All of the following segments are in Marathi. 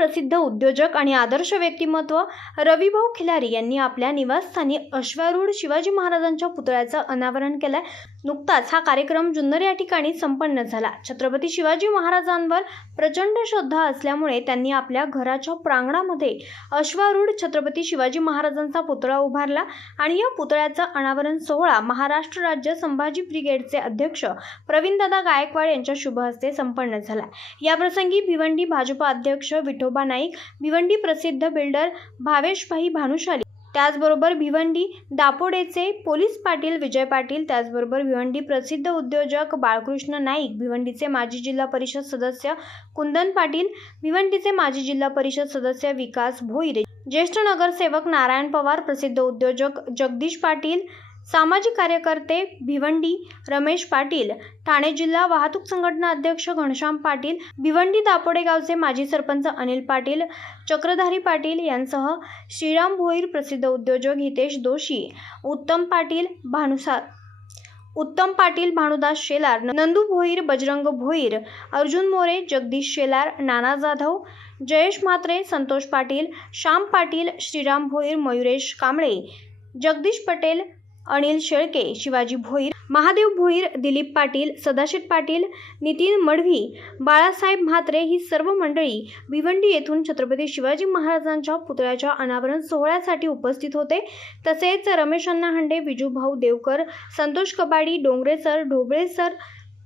प्रसिद्ध उद्योजक आणि आदर्श व्यक्तिमत्व रविभाऊ खिलारी यांनी आपल्या निवासस्थानी अश्वारूढ शिवाजी महाराजांच्या पुतळ्याचं अनावरण केलंय. नुकताच हा कार्यक्रम जुन्नर या ठिकाणी संपन्न झाला. छत्रपती शिवाजी महाराजांवर प्रचंड श्रद्धा असल्यामुळे त्यांनी आपल्या घराच्या प्रांगणामध्ये अश्वारूढ छत्रपती शिवाजी महाराजांचा पुतळा उभारला आणि या पुतळ्याचा अनावरण सोहळा महाराष्ट्र राज्य संभाजी ब्रिगेडचे अध्यक्ष प्रवीणदादा गायकवाड यांच्या शुभ हस्ते संपन्न झाला. याप्रसंगी भिवंडी भाजपा अध्यक्ष विठो विठोबा नाईक भिवंडी प्रसिद्ध बिल्डर भावेशभाई भानुशाली. त्याचबरोबर भिवंडी दापोडेचे पोलीस पाटील विजय पाटील त्याचबरोबर भिवंडी प्रसिद्ध उद्योजक बाळकृष्ण नाईक भिवंडीचे माजी जिल्हा परिषद सदस्य कुंदन पाटील भिवंडीचे माजी जिल्हा परिषद सदस्य विकास भोईरे. ज्येष्ठ नगरसेवक नारायण पवार प्रसिद्ध उद्योजक जगदीश पाटील सामाजिक कार्यकर्ते भिवंडी रमेश पाटील ठाणे जिल्हा वाहतूक संघटना अध्यक्ष घनश्याम पाटील भिवंडी दापोडे गावचे माजी सरपंच अनिल पाटील चक्रधारी पाटील यांसह श्रीराम भोईर प्रसिद्ध उद्योजक हितेश दोशी उत्तम पाटील भानुसा उत्तम पाटील भानुदास शेलार नंदू भोईर बजरंग भोईर अर्जुन मोरे जगदीश शेलार नाना जाधव जयेश म्हात्रे संतोष पाटील श्याम पाटील श्रीराम भोईर मयुरेश कांबळे जगदीश पटेल अनिल शेळके शिवाजी भोईर महादेव भोईर दिलीप पाटील सदाशिव पाटील नितीन मडवी बाळासाहेब म्हात्रे ही सर्व मंडळी भिवंडी येथून छत्रपती शिवाजी महाराजांच्या पुतळ्याच्या अनावरण सोहळ्यासाठी उपस्थित होते. तसेच रमेश अण्णा हंडे विजूभाऊ देवकर संतोष कबाडी डोंगरे सर ढोबळे सर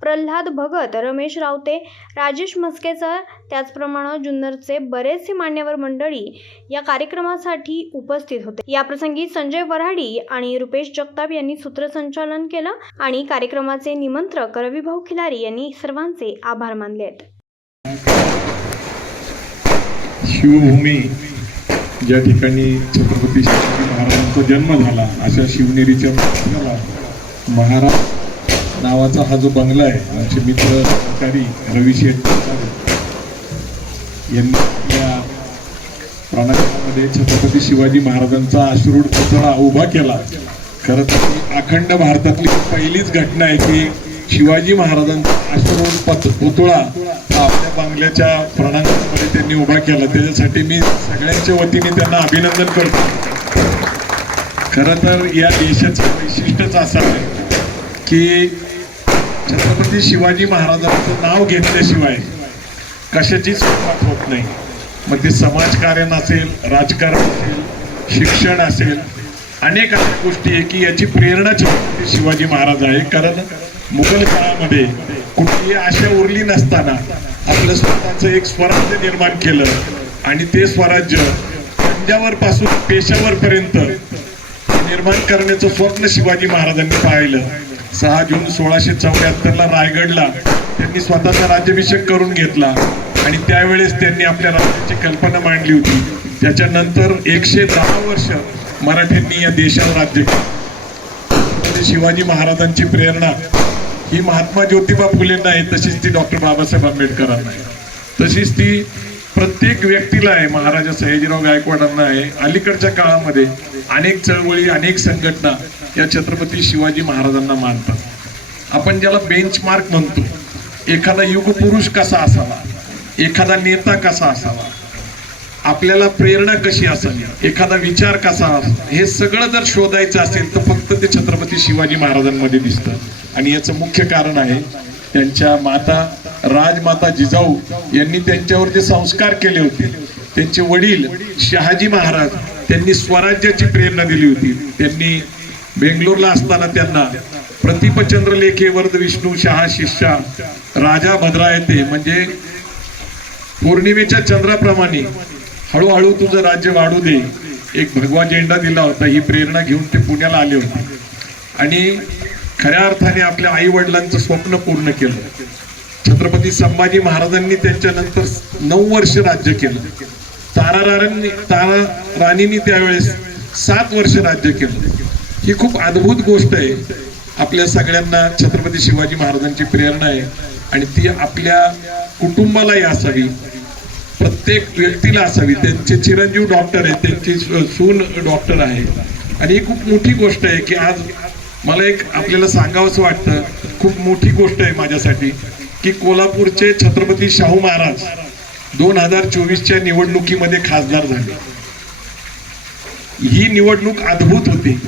प्रल्हाद भगत रमेश रावते राजेश म्हस्के त्याचप्रमाणे जुन्नरचे बरेचसे मान्यवर मंडळी या कार्यक्रमासाठी उपस्थित होते. याप्रसंगी संजय वऱ्हाडी आणि रुपेश जगताप यांनी सूत्रसंचालन केलं आणि कार्यक्रमाचे निमंत्रक रविभाऊ खिलारी यांनी सर्वांचे आभार मानले आहेत. शिवभूमी ज्या ठिकाणी छत्रपती शिवाजी महाराजांचा जन्म झाला अशा शिवनेरीच्या महाराज नावाचा हा जो बंगला आहे आमचे मित्र सहकारी रवी शेठ यांनी आपल्या प्रणालीमध्ये छत्रपती शिवाजी महाराजांचा अश्रूढ पुतळा उभा केला. खरं तर अखंड भारतातली पहिलीच घटना आहे की शिवाजी महाराजांचा अश्रूढ पुतळा आपल्या बंगल्याच्या प्रणांगणामध्ये त्यांनी उभा केला. त्याच्यासाठी मी सगळ्यांच्या वतीने त्यांना अभिनंदन करतो. खरं तर या देशाचं वैशिष्ट्यच असं आहे की छत्रपती शिवाजी महाराजांचं नाव घेतल्याशिवाय कशाचीच सुरुवात होत नाही. मग ते समाजकार्य नसेल राजकारण असेल शिक्षण असेल अनेक अशा गोष्टी आहे की याची प्रेरणा छत्रपती शिवाजी महाराज आहे. कारण मुघल काळामध्ये कुठलीही आशा उरली नसताना आपलं स्वतःचं एक स्वराज्य निर्माण केलं आणि ते स्वराज्य पंजावर पासून पेशावर पर्यंत निर्माण करण्याचं स्वप्न शिवाजी महाराजांनी पाहिलं. सहा जून सोळाशे चौऱ्याहत्तरला रायगडला त्यांनी स्वतःचा राज्याभिषेक करून घेतला. आणि त्यावेळेस त्यांनी आपल्या राज्याची कल्पना मांडली होती. त्याच्यानंतर एकशे दहा वर्ष मराठ्यांनी या देशाला राज्य केलं. शिवाजी महाराजांची प्रेरणा ही महात्मा ज्योतिबा फुलेंना आहे तशीच ती डॉक्टर बाबासाहेब आंबेडकरांना आहे. तशीच ती प्रत्येक व्यक्तीला आहे महाराजा सयाजीराव गायकवाडांना आहे. अलीकडच्या काळामध्ये अनेक चळवळी अनेक संघटना या छत्रपती शिवाजी महाराजांना मानतात. आपण ज्याला बेंचमार्क म्हणतो एखादा युगपुरुष कसा असावा? एखादा नेता कसा असावा? आपल्याला प्रेरणा कशी असावी? एखादा विचार कसा हे सगळं जर शोधायचं असेल तर फक्त ते छत्रपती शिवाजी महाराजांमध्ये दिसतं आणि याचं मुख्य कारण आहे त्यांच्या माता राजमाता जिजाऊ यांनी त्यांच्यावर जे संस्कार केले होते त्यांचे वडील शहाजी महाराज त्यांनी स्वराज्याची प्रेरणा दिली होती. त्यांनी बेंगलोरला असताना त्यांना प्रतिपचंद्र लेखे वर्ध विष्णू शहा शिष्या राजा भद्रा येते म्हणजे पौर्णिमेच्या चंद्राप्रमाणे हळूहळू तुझं राज्य वाढू दे. एक भगवा झेंडा दिला होता ही प्रेरणा घेऊन ते पुण्याला आले होते. आणि खऱ्या अर्थाने आपल्या आई वडिलांचं स्वप्न पूर्ण केलं. छत्रपती संभाजी महाराजांनी त्यांच्यानंतर नऊ वर्ष राज्य केलं. तारा राणी तारा राणींनी त्यावेळेस सात वर्ष राज्य केलं. ही खूप अद्भुत गोष्ट आहे. आपल्या सगळ्यांना छत्रपती शिवाजी महाराजांची प्रेरणा आहे आणि ती आपल्या कुटुंबालाही असावी. प्रत्येक व्यक्तीला असावी. त्यांचे चिरंजीव डॉक्टर आहेत त्यांची सून डॉक्टर आहे. आणि ही खूप मोठी गोष्ट आहे की आज मला एक आपल्याला सांगावंसं वाटतं खूप मोठी गोष्ट आहे माझ्यासाठी की कोल्हापूरचे छत्रपती शाहू महाराज दोन हजार चोवीसच्या निवडणुकीमध्ये खासदार झाले. ही निवडणूक अद्भुत होती.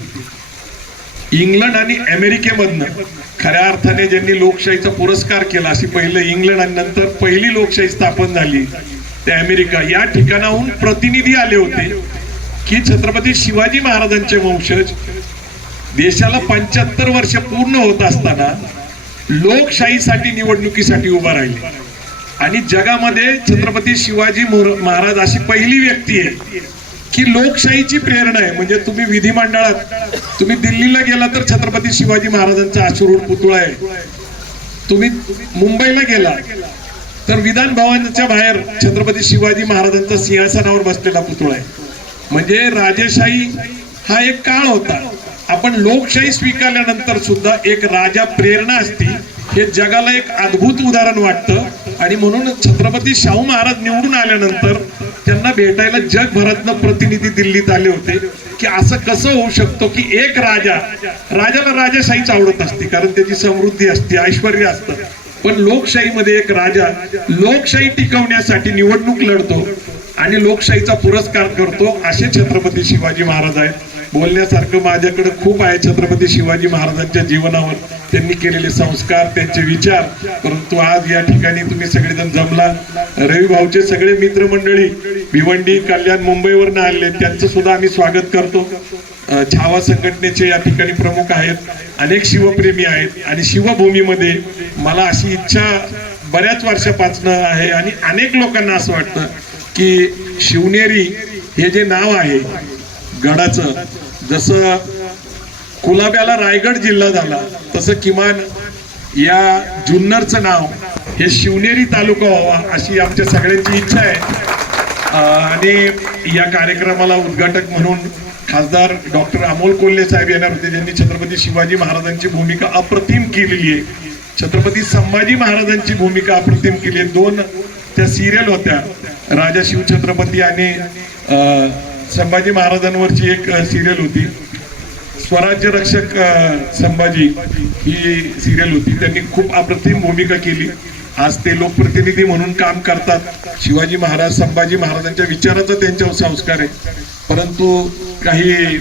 इंग्लंड आणि अमेरिकेमधनं खऱ्या अर्थाने ज्यांनी लोकशाहीचा पुरस्कार केला अशी पहिलं इंग्लंड आणि नंतर पहिली लोकशाही स्थापन झाली ते अमेरिका. या ठिकाणाहून प्रतिनिधी आले होते की छत्रपती शिवाजी महाराजांचे वंशज देशाला पंच्याहत्तर वर्ष पूर्ण होत असताना लोकशाहीसाठी निवडणुकीसाठी उभा राहिले. आणि जगामध्ये छत्रपती शिवाजी महाराज अशी पहिली व्यक्ती आहे की लोकशाहीची प्रेरणा आहे. म्हणजे तुम्ही विधिमंडळात तुम्ही दिल्लीला गेला तर छत्रपती शिवाजी महाराजांचा अश्रूढ पुतळा आहे. तुम्ही मुंबईला गेला तर विधान भवनाच्या बाहेर छत्रपती शिवाजी महाराजांचा सिंहासनावर बसलेला पुतळा आहे. म्हणजे राजेशाही हा एक काळ होता. आपण लोकशाही स्वीकारल्यानंतर सुद्धा एक राजा प्रेरणा असती हे जगाला एक अद्भुत उदाहरण वाटतं. आणि म्हणून छत्रपती शाहू महाराज निवडून आल्यानंतर त्यांना भेटायला जगभरातनं प्रतिनिधी दिल्लीत आले होते. की असं कसं होऊ शकतो की एक राजा राजाला राजाशाहीच आवडत असते कारण त्याची समृद्धी असते ऐश्वर असतं. पण लोकशाहीमध्ये एक राजा लोकशाही टिकवण्यासाठी निवडणूक लढतो आणि लोकशाहीचा पुरस्कार करतो असे छत्रपती शिवाजी महाराज आहेत. बोलण्यासारखं माझ्याकडे खूप आहे छत्रपती शिवाजी महाराजांच्या जीवनावर. त्यांनी केलेले संस्कार त्यांचे विचार. परंतु आज या ठिकाणी तुम्ही सगळेजण जमला. रवी भाऊचे सगळे मित्रमंडळी भिवंडी कल्याण मुंबईवरनं आले त्यांचं सुद्धा आम्ही स्वागत करतो. छावा संघटनेचे या ठिकाणी प्रमुख आहेत. अनेक शिवप्रेमी आहेत. आणि शिवभूमीमध्ये मला अशी इच्छा बऱ्याच वर्षापासनं आहे आणि अनेक लोकांना असं वाटतं की शिवनेरी हे जे नाव आहे गडाचं जसं कुलाब्याला रायगड जिल्हा झाला तसं किमान या जुन्नरचं नाव हे शिवनेरी तालुका व्हावा अशी आमच्या सगळ्यांची इच्छा आहे. आणि या कार्यक्रमाला उद्घाटक म्हणून खासदार डॉक्टर अमोल कोल्हे साहेब येणार होते ज्यांनी छत्रपती शिवाजी महाराजांची भूमिका अप्रतिम केलेली आहे. छत्रपती संभाजी महाराजांची भूमिका अप्रतिम केली आहे. दोन त्या सिरियल होत्या राजा शिव छत्रपती आणि संभाजी महाराजांवरची एक सिरियल होती. स्वराज्य रक्षक संभाजी ही सिरियल होती. त्यांनी खूप अप्रतिम भूमिका केली. आज ते लोकप्रतिनिधी म्हणून काम करतात. शिवाजी महाराज संभाजी महाराजांच्या विचाराचा त्यांच्यावर संस्कार आहे. परंतु काही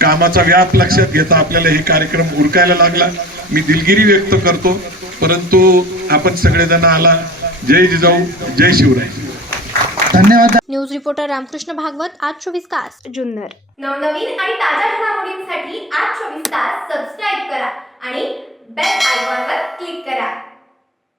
कामाचा व्याप लक्षात घेता आपल्याला हे कार्यक्रम उरकायला लागला. मी दिलगिरी व्यक्त करतो. परंतु आपण सगळेजण आला. जय जिजाऊ जय शिवराय. धन्यवाद. न्यूज रिपोर्टर रामकृष्ण भागवत आज चोवीस तास जुन्नर. नवनवीन आणि ताज्या घडामोडींसाठी आज चोवीस तास सबस्क्राईब करा आणि बेल आयकॉनवर